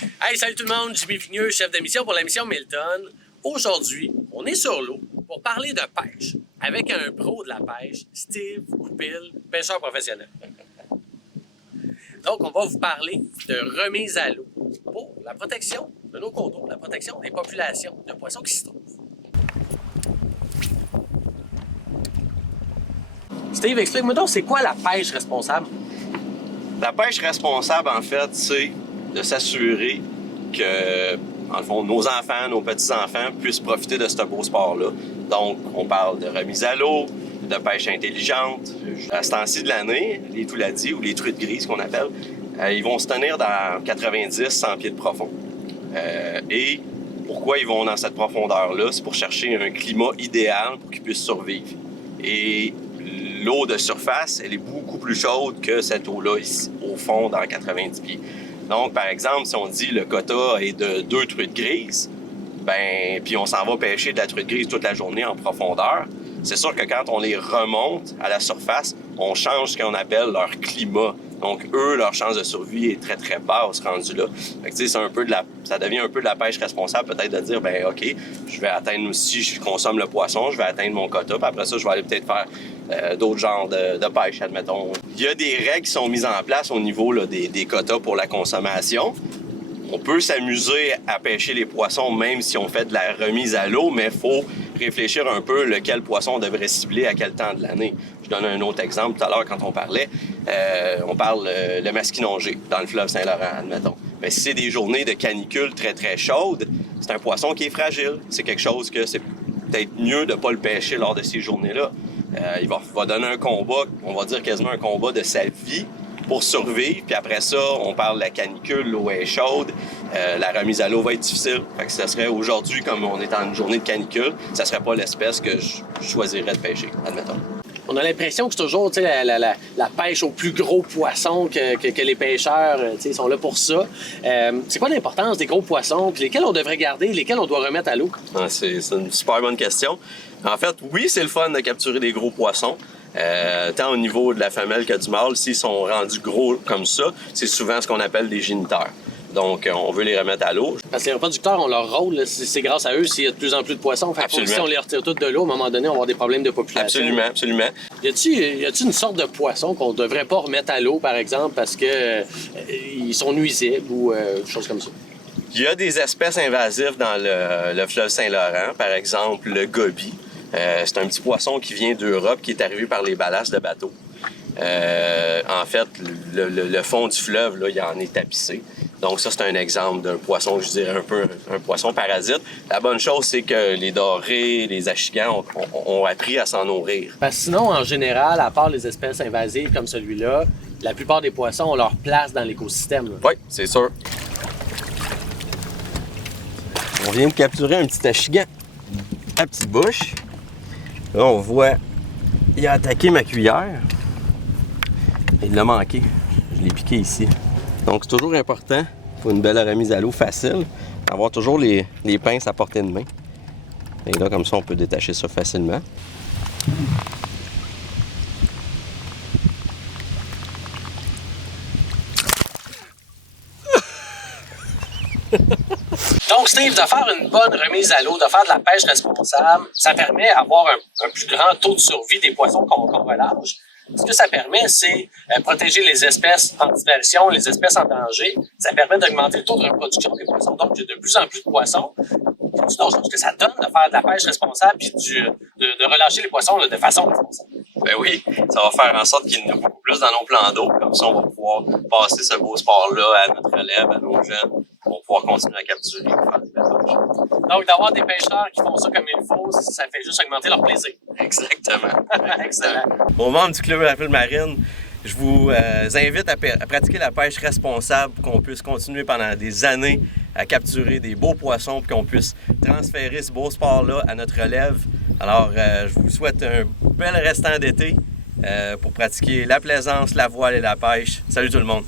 Hey, salut tout le monde, Jimmy Vigneux, chef de mission pour la mission Milton. Aujourd'hui, on est sur l'eau pour parler de pêche avec un pro de la pêche, Steve Goupil, pêcheur professionnel. Donc, on va vous parler de remise à l'eau pour la protection de nos cours d'eau, la protection des populations de poissons qui s'y trouvent. Steve, explique-moi donc, c'est quoi la pêche responsable? La pêche responsable, en fait, c'est de s'assurer que, en fond, nos enfants, nos petits-enfants puissent profiter de ce beau sport-là. Donc, on parle de remise à l'eau, de pêche intelligente. À ce temps-ci de l'année, les touladies ou les truites grises qu'on appelle, ils vont se tenir dans 90-100 pieds de profond. Et pourquoi ils vont dans cette profondeur-là? C'est pour chercher un climat idéal pour qu'ils puissent survivre. Et l'eau de surface, elle est beaucoup plus chaude que cette eau-là ici, au fond, dans 90 pieds. Donc, par exemple, si on dit le quota est de 2 truites grises, ben, puis on s'en va pêcher de la truite grise toute la journée en profondeur, c'est sûr que quand on les remonte à la surface, on change ce qu'on appelle leur climat. Donc, eux, leur chance de survie est très, très basse rendu là. Fait que, tu sais, c'est un peu ça devient un peu de la pêche responsable, peut-être de dire, ben OK, je vais atteindre aussi, je consomme le poisson, je vais atteindre mon quota, puis après ça, je vais aller peut-être faire d'autres genres de pêche, admettons. Il y a des règles qui sont mises en place au niveau là, des quotas pour la consommation. On peut s'amuser à pêcher les poissons même si on fait de la remise à l'eau, mais il faut réfléchir un peu lequel poisson on devrait cibler à quel temps de l'année. Je donne un autre exemple tout à l'heure quand on parlait. On parle le masquinongé dans le fleuve Saint-Laurent, admettons. Mais si c'est des journées de canicule très, très chaudes, c'est un poisson qui est fragile. C'est quelque chose que c'est peut-être mieux de ne pas le pêcher lors de ces journées-là. Il va donner un combat, on va dire quasiment un combat de sa vie pour survivre. Puis après ça, on parle de la canicule, l'eau est chaude, la remise à l'eau va être difficile. Fait que ça serait aujourd'hui, comme on est en une journée de canicule, ça serait pas l'espèce que je choisirais de pêcher, admettons. On a l'impression que c'est toujours la pêche aux plus gros poissons que les pêcheurs sont là pour ça. C'est quoi l'importance des gros poissons? Puis lesquels on devrait garder, lesquels on doit remettre à l'eau? Ah, c'est une super bonne question. En fait, oui, c'est le fun de capturer des gros poissons. Tant au niveau de la femelle que du mâle, s'ils sont rendus gros comme ça, c'est souvent ce qu'on appelle des géniteurs. Donc, on veut les remettre à l'eau. Parce que les reproducteurs ont leur rôle. C'est grâce à eux s'il y a de plus en plus de poissons. Fait que si on les retire tous de l'eau, à un moment donné, on va avoir des problèmes de population. Absolument, absolument. Y a-t-il une sorte de poisson qu'on devrait pas remettre à l'eau, par exemple, parce que ils sont nuisibles ou des choses comme ça? Il y a des espèces invasives dans le fleuve Saint-Laurent, par exemple le goby. C'est un petit poisson qui vient d'Europe, qui est arrivé par les ballasses de bateaux. En fait, le fond du fleuve, là, il en est tapissé. Donc ça, c'est un exemple d'un poisson, je dirais un peu un poisson parasite. La bonne chose, c'est que les dorés, les achigans ont appris à s'en nourrir. Parce que sinon, en général, à part les espèces invasives comme celui-là, la plupart des poissons ont leur place dans l'écosystème. Oui, c'est sûr. On vient de capturer un petit achigan à petite bouche. Là, on voit, il a attaqué ma cuillère. Il l'a manqué. Je l'ai piqué ici. Donc, c'est toujours important, pour une belle remise à l'eau facile, d'avoir toujours les pinces à portée de main. Et là, comme ça, on peut détacher ça facilement. Donc, Steve, de faire une bonne remise à l'eau, de faire de la pêche responsable, ça permet d'avoir un plus grand taux de survie des poissons qu'on relâche. Ce que ça permet, c'est protéger les espèces en disparition, les espèces en danger. Ça permet d'augmenter le taux de reproduction des poissons. Donc, il y a de plus en plus de poissons. C'est une autre chose que ça donne de faire de la pêche responsable et de relâcher les poissons là, de façon responsable. Ben oui, ça va faire en sorte qu'il y en a beaucoup plus dans nos plans d'eau. Comme ça, on va pouvoir passer ce beau sport-là à notre relève, à nos jeunes. On va pouvoir continuer à capturer et faire des belles pêches. Donc, d'avoir des pêcheurs qui font ça comme il faut, ça fait juste augmenter leur plaisir. Exactement. Excellent. Aux membres du Club Rapide Marine, je vous invite à pratiquer la pêche responsable pour qu'on puisse continuer pendant des années à capturer des beaux poissons pour qu'on puisse transférer ce beau sport-là à notre relève. Alors, je vous souhaite un bel restant d'été pour pratiquer la plaisance, la voile et la pêche. Salut tout le monde!